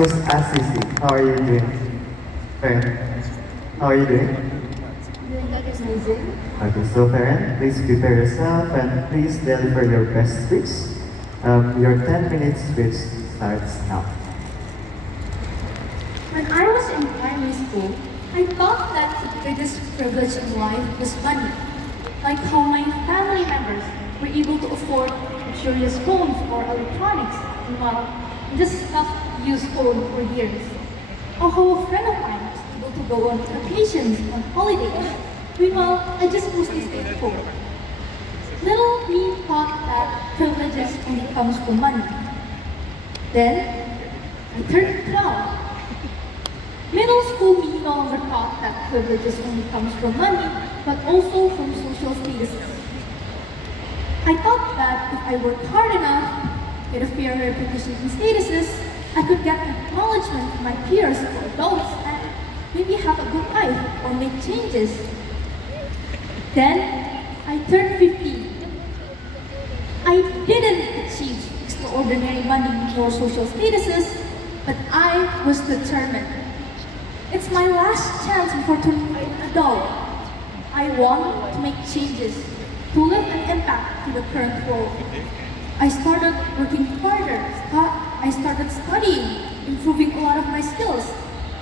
Hidup-Sma Assisi. How are you doing? Verene, how are you doing? Amazing. Okay, so Verene, please prepare yourself and please deliver your best speech. Your 10-minute speech starts now. When I was in primary school, I thought that the biggest privilege in life was money. Like how my family members were able to afford luxurious phones or electronics, meanwhile, I just stopped to use phone for years. Or how a friend of mine was able to go on vacations on holidays, meanwhile, I just mostly stayed at home. Little me thought that privileges only comes from money. Then, I turned 12. Middle school me no longer thought that privileges only comes from money, but also from social statuses. I thought that if I worked hard enough, get a fair reputation and statuses, I could get acknowledgement from my peers or adults and maybe have a good life or make changes. Then, I turned 15. I didn't achieve extraordinary money or social statuses, but I was determined. It's my last chance before turning an adult. I want to make changes, to leave an impact to the current world. I started working harder. I started studying, improving a lot of my skills,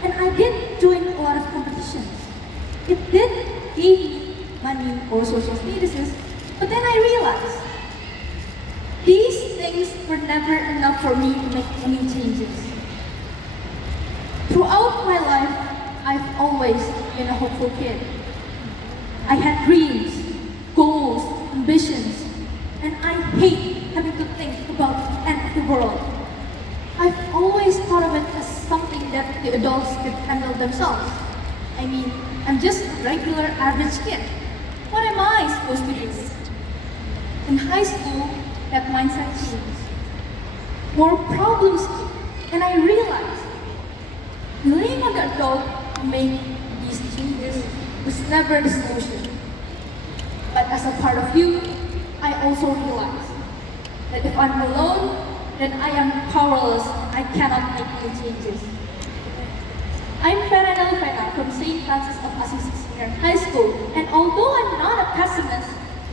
and I did join a lot of competitions. It did give me money or social statuses, but then I realized these things were never enough for me to make any changes. Throughout my life, I've always been a hopeful kid. I had dreams, goals, ambitions, and I hate having to think about the end of the world. I've always thought of it as something that the adults could handle themselves. I mean, I'm just a regular average kid. What am I supposed to do? In high school, that mindset changed. More problems came, and I realized relying on the adult to make these changes was never the solution. But as a part of you, I also realized that if I'm alone, then I am powerless. I cannot make any changes. I'm Verene Luvena from St. Francis of Assisi Senior High School, and although I'm not a pessimist,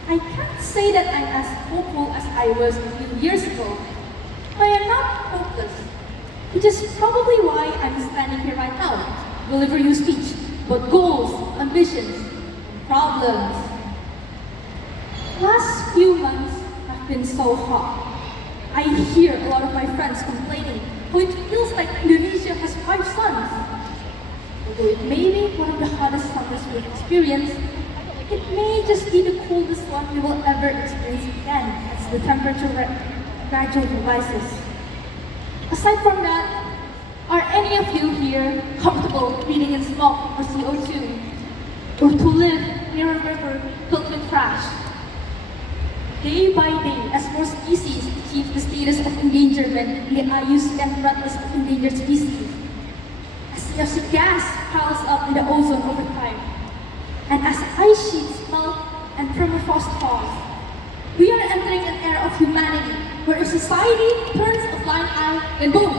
I can't say that I'm as hopeful as I was a few years ago. But I'm not hopeless, which is probably why I'm standing here right now, deliver you speech about goals, ambitions, and problems. Last few months have been so hot. I hear a lot of my friends complaining how it feels like Indonesia has 5 suns. Although it may be one of the hottest summers we've experienced, it may just be the coldest one we will ever experience again as the temperature gradually rises. Aside from that, are any of you here comfortable breathing in smoke or CO2? Or to live near a river filled with trash? Day by day, as more species achieve the status of endangerment in the IUCN red list of endangered species, as the gas piles up in the ozone over time, and as ice sheets melt and permafrost falls, we are entering an era of humanity where if society turns a blind eye, then boom,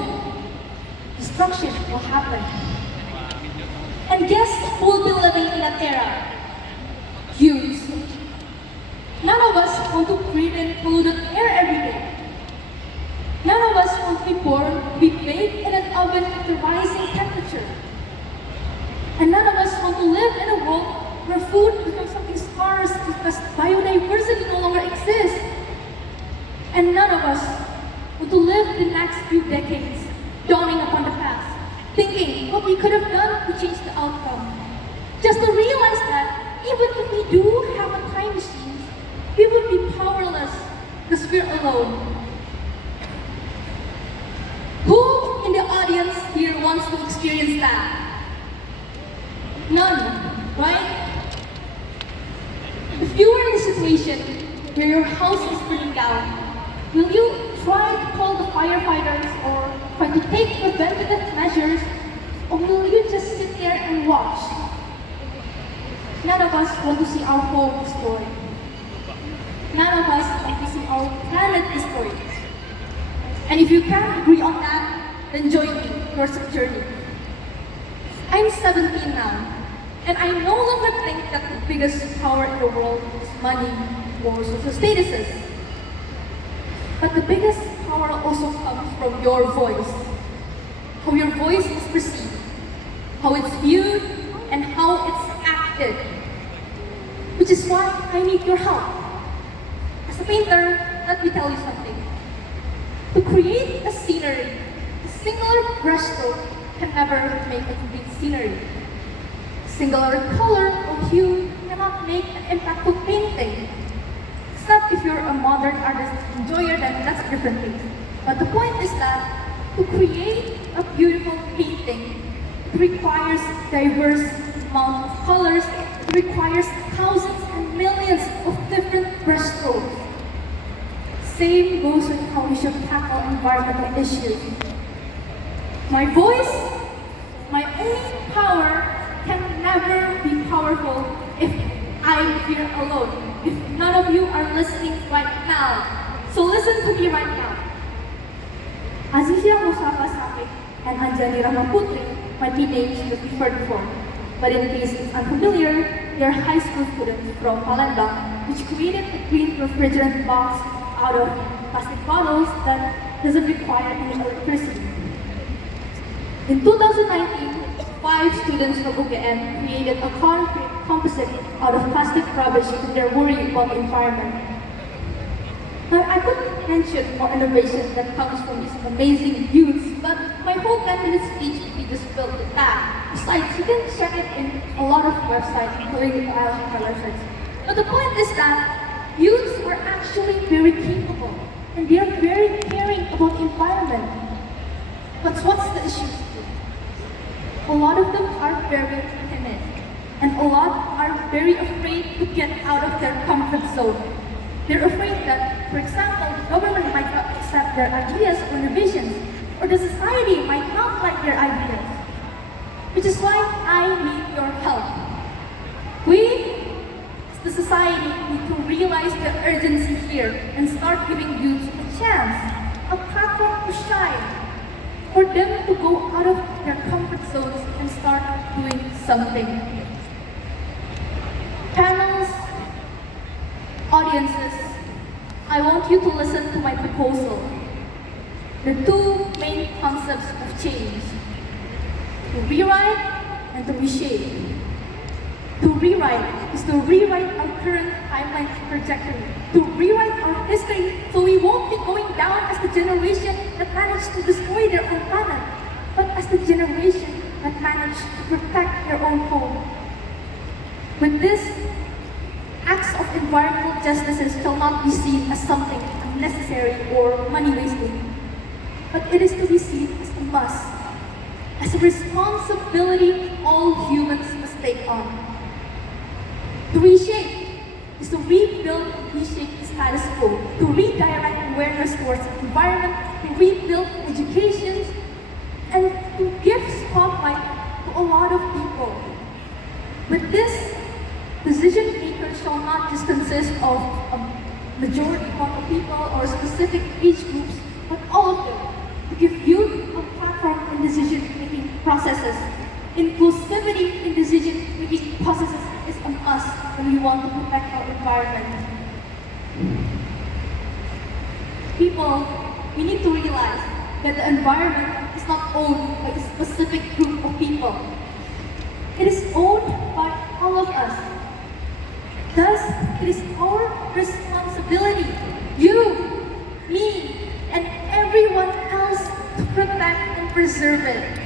destruction will happen. And guess who will be living in that era? Humans. None of us want to breathe in polluted air every day. None of us want to be born to be baked in an oven at the rising temperature. And none of us want to live in a world where food becomes something scarce because biodiversity no longer exists. And none of us want to live the next few decades dawning upon the past, thinking what we could have done to change the outcome. Just to realize that even if we do have a time machine, we would be powerless because we're alone. Who in the audience here wants to experience that? None, right? If you were in a situation where your house is burning down, will you try to call the firefighters or try to take preventative measures, or will you just sit there and watch? None of us want to see our home destroyed. None of us want to see our planet destroyed. And if you can't agree on that, then join me in your journey. I'm 17 now, and I no longer think that the biggest power in the world is money or social statuses. But the biggest power also comes from your voice. How your voice is perceived, how it's viewed, and how it's acted. Which is why I need your help. As a painter, let me tell you something. To create a scenery, a singular brushstroke can never make a complete scenery. Singular color or hue cannot make an impactful painting. Except if you're a modern artist enjoyer, then that's a different thing. But the point is that to create a beautiful painting, it requires diverse amount of colors, it requires thousands and millions of different brushstrokes. Same goes with how we should tackle environmental issues. My voice, my own power, can never be powerful if I'm here alone, if none of you are listening right now. So listen to me right now. Assisi Samarinda and Anjali Ramaputri might be names that you've heard before, but in case it's unfamiliar, they're high school students from Palembang, which created a green refrigerant box out of plastic bottles that doesn't require any electricity. In 2019, 5 students from UGM created a concrete composite out of plastic rubbish because they're worried about the environment. Now, I could mention more innovation that comes from these amazing youths, but my whole 10-minute speech would be just filled with that. Besides, you can check it in a lot of websites, including our websites. But the point is that youths are actually very capable, and they are very caring about the environment. But what's the issue? A lot of them are very timid, and a lot are very afraid to get out of their comfort zone. They're afraid that, for example, the government might not accept their ideas or innovations, or the society might not like their ideas. Which is why I need your help. We, as the society, need to realize the urgency here and start giving youth a chance, a platform to shine, for them to go out of their comfort zones and start doing something. Panels, audiences, I want you to listen to my proposal. The 2 main concepts of change: to rewrite and to reshape. To rewrite is to rewrite our current timeline trajectory, to rewrite our history so we won't be going down as the generation that managed to destroy their own planet, but as the generation that managed to protect their own home. With this, acts of environmental justice shall not be seen as something unnecessary or money-wasting, but it is to be seen as a must, as a responsibility all humans must take on. To reshape is to rebuild and reshape the status quo, to redirect awareness towards the environment, to rebuild education, and to give spotlight to a lot of people. With this, decision makers shall not just consist of a majority amount of people or specific age groups, but all of them, to give youth a platform in decision-making processes. Inclusivity in decision-making processes is a must when we want to protect our environment. People, we need to realize that the environment is not owned by a specific group of people. It is owned by all of us. Thus, it is our responsibility, you, me, and everyone else, to protect and preserve it.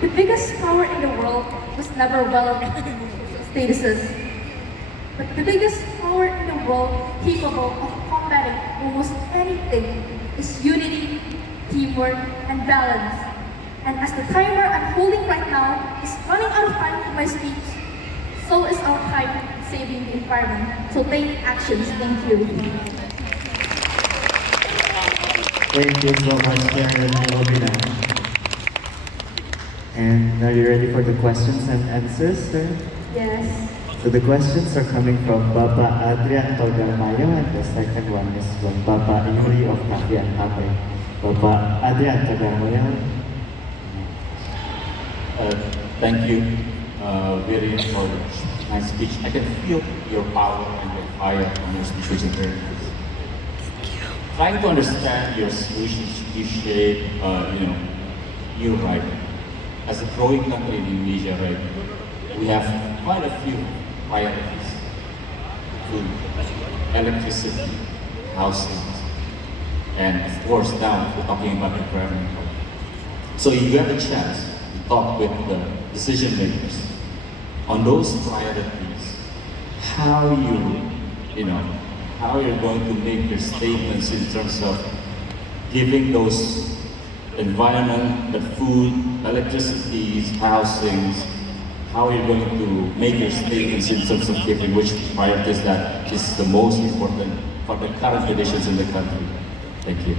The biggest power in the world was never wealth statuses, but the biggest power in the world capable of combating almost anything is unity, teamwork, and balance. And as the timer I'm holding right now is running out of time for my speech, so is our time saving the environment. So take actions. Thank you. Thank you so much, Karen and Luvena. And are you ready for the questions and answers, sir? Yes. So the questions are coming from Bapa Adrian Togarmayo, and the second one is from Bapa Yuri of Tapian Tape. Bapak Adrian Cagarmoya. Thank you, Verene, for my speech. I can feel your power and your fire on your speech, which is very nice. Trying to understand your solutions, you shape, you're right. As a growing country in Indonesia, right, we have quite a few priorities: food, electricity, housing, and of course now we're talking about environmental. So you have a chance to talk with the decision makers on those priorities, how how you're going to make your statements in terms of giving those environment, the food, electricity, housings, how you're going to make your statements in terms of giving which priorities that is the most important for the current conditions in the country. Thank you.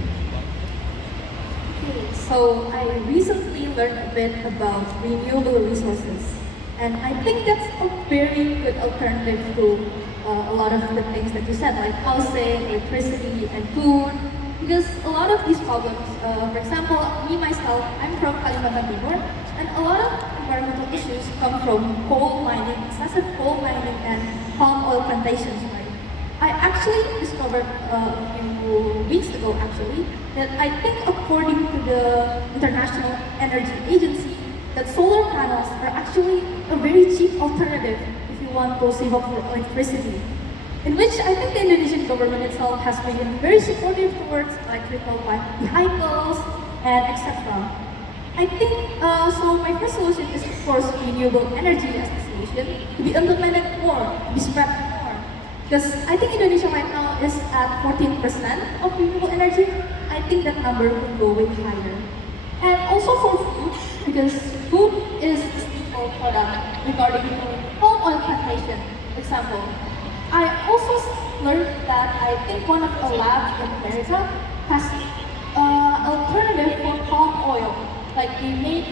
Okay, so I recently learned a bit about renewable resources, and I think that's a very good alternative to a lot of the things that you said, like housing, electricity, and food. Because a lot of these problems, for example, me myself, I'm from Kalimantan Timur, and a lot of environmental issues come from coal mining, excessive coal mining, and palm oil plantations, right? I actually discovered a few weeks ago, actually, that I think according to the International Energy Agency, that solar panels are actually a very cheap alternative if you want to save up for electricity. In which I think the Indonesian government itself has been very supportive towards electrical vehicles and etc. I think, so my first solution is of course renewable energy as the solution, to be implemented more, to be spread more. Because I think Indonesia right now is at 14% of renewable energy. I think that number could go way higher. And also for food, because food is a staple product regarding palm oil plantation, for example. I also learned that I think one of the labs in America has alternative for palm oil. Like they made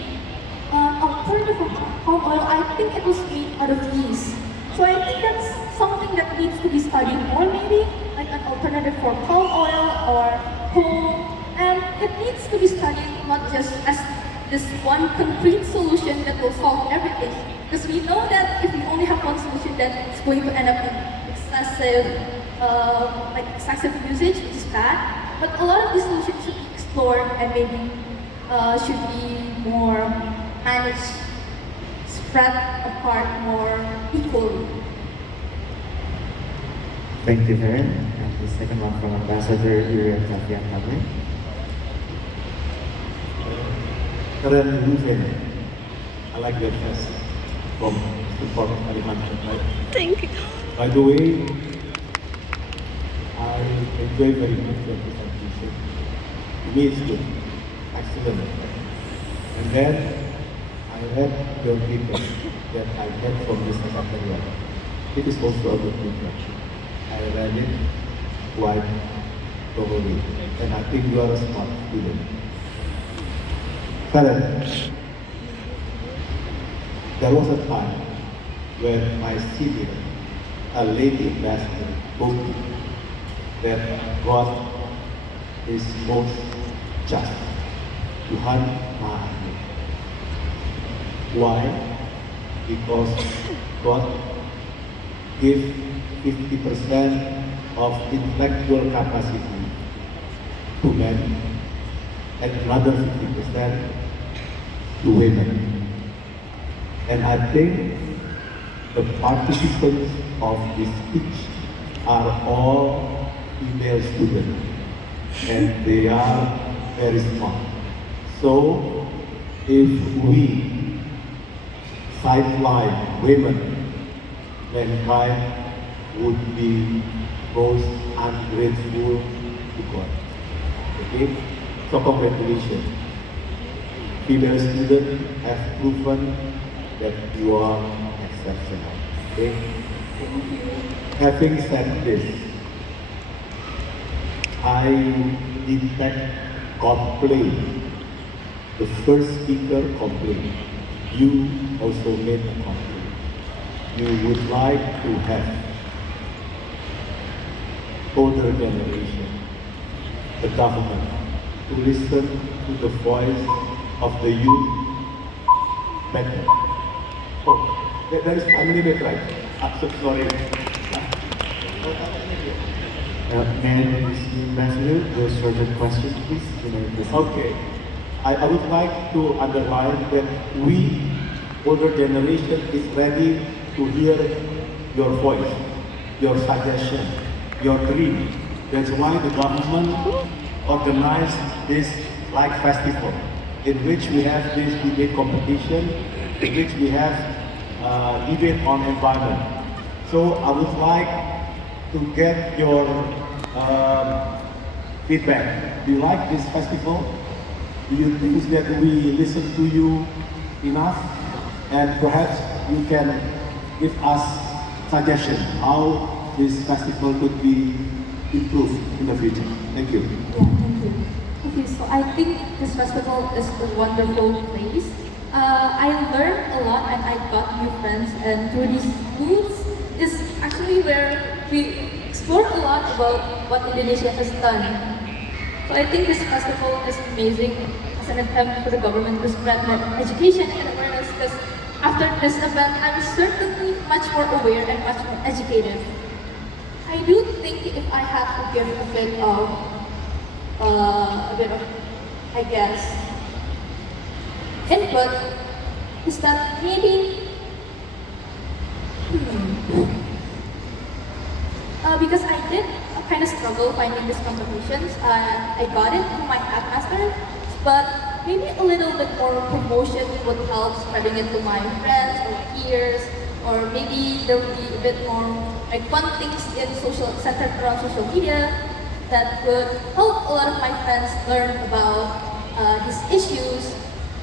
an alternative for palm oil. I think it was made out of yeast. So I think that's something that needs to be studied more, maybe like an alternative for palm oil or coal. And it needs to be studied not just as this one concrete solution that will solve everything. Because we know that if we only have one solution, then it's going to end up in excessive usage, which is bad. But a lot of these solutions should be explored and maybe should be more managed, spread apart more equally. Thank you, Verene. And the second one from Ambassador Urian Tafian Kamil. Keren Luvena. I like that first from support of Kalimantan, right? Thank you. By the way, I enjoy very much your presentation. To me, it's good, excellent. And then I read your paper that I read from this secretariat. It is also a good paper. I read it quite thoroughly, and I think you are a smart student. Karen, there was a time when my senior, a lady investor, told me that God is most just. Tuhan Maha Adil. Why? Because God gave 50% of intellectual capacity to men and another 50% to women. And I think the participants of this speech are all female students, and they are very smart. So, if we sideline women, mankind would be most ungrateful to God. Okay? So congratulations. Female students have proven that you are exceptional. Okay? Having said this, I detect complaint. The first speaker complained. You also made a complaint. You would like to have older generation, the government, to listen to the voice of the youth better. Oh, there is 5 minutes, right? I'm so sorry. May I please Ambassador, the shorter question, please? Okay. I would like to underline that we, older generation, is ready to hear your voice, your suggestion, your dream. That's why the government organized this like festival, in which we have this debate competition, in which we have debate on environment. So I would like to get your feedback. Do you like this festival? Do you think that we listen to you enough? And perhaps you can give us suggestion how this festival could be improved in the future. Thank you. Yeah, thank you. Okay, so I think this festival is a wonderful place. I learned a lot and I got new friends, and through these booths is actually where we explore a lot about what Indonesia has done. So I think this festival is amazing as an attempt for the government to spread more education and awareness, because after this event, I'm certainly much more aware and much more educated. I do think if I had to give a bit of, I guess, input, is that maybe, because I did kind of struggle finding these competitions. I got it from my headmaster, but maybe a little bit more promotion would help spreading it to my friends or peers, or maybe there would be a bit more like fun things in centered around social media that would help a lot of my friends learn about these issues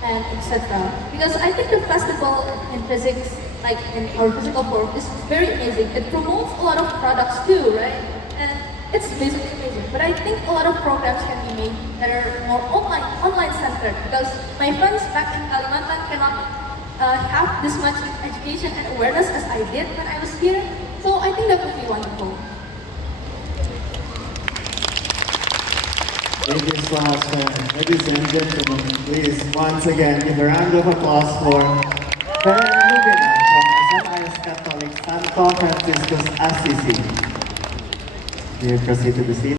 and etc. Because I think the festival in physics, like in our physical form, is very amazing. It promotes a lot of products too, right? And it's basically amazing. But I think a lot of programs can be made that are more online centered, because my friends back in Kalimantan cannot have this much education and awareness as I did when I was here. So I think that would be wonderful. Thank you so much, ladies and gentlemen. Please, once again, give a round of applause for Verene Luvena from SMIS Catholic Santo Francisco Assisi. You proceed to the seat.